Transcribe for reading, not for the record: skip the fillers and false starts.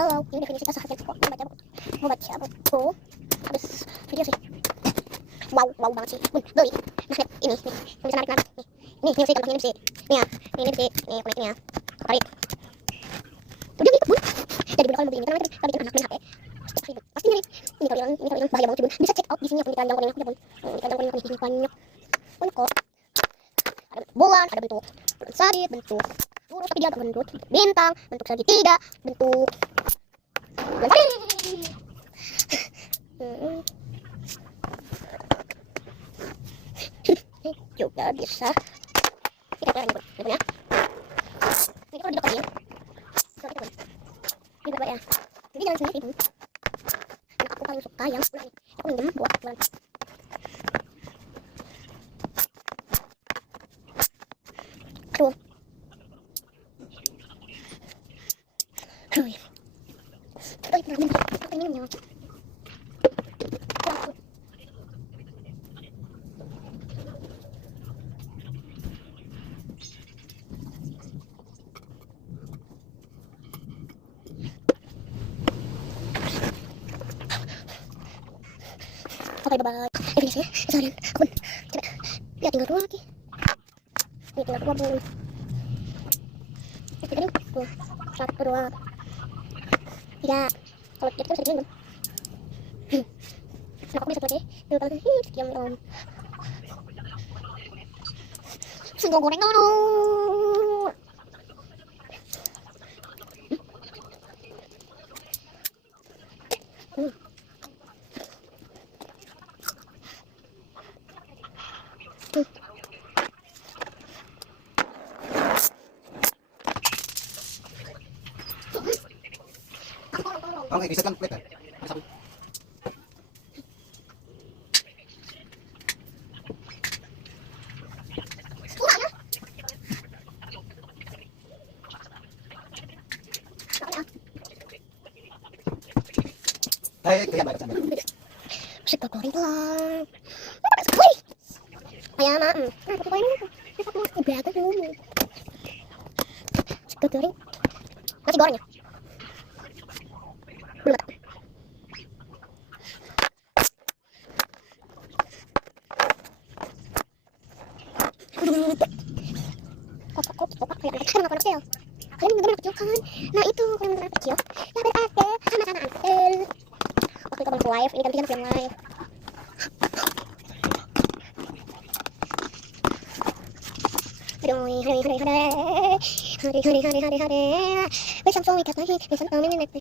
Halo, ini definisi kesehatan kok. Mau baca buku. Habis video sih. Wow banget sih. Beli magnet ini nih. Yang bisa narik. Nih. Ini sih contohnya ini sih. Nih ya. Ini sih. Nih koneknya ya. Tarik. Udah gitu, Bun. Jadi kalau mau beli ini kan kita bikin anak main HP. Pasti nih. Ini kalau yang bahaya banget sih, Bun. Bisa check out di sini di keranjang koneknya, Bun. Di keranjang koneknya ini banyak. Banyak kok. Ada bulan, ada bentuk sabit, bentuk lurus tapi dia bentuk bintang, bentuk segitiga, bentuk juga bisa kita caranya ya. Ini kalau dideketin ini berapa ya, jadi jangan sendiri, Bun. Anak aku paling suka yang bulan ini, aku minjem buat bulan. Aduh. Aku minumnya. Oke, bye-bye. Definisinya seharian aku coba ya tinggal 2 lagi. Ini tinggal 2, Bun. Tiga nih, tuh 1, 2, 3. Kalau jadi terus segini, Bun. Nah, aku bisa lagi. Sekian dong. Sendok goreng dong. Kalau nggak kan plate kan? Ada satu. Kaya baik sana. Sik goreng lah. Apa sekali? Ayam mah. Aku cobain dulu. Aku mau coba dulu. Sik goreng. Masih goreng ya? Belum matang. Kok kayak anak kecil, anak kecil. Kalian juga anak kecil kan? Nah itu kalian anak kecil. Ya berarti sama-sama Ansel. Waktu kita live, ini kan kita yang live. Hari. Besok kita lagi, besok kami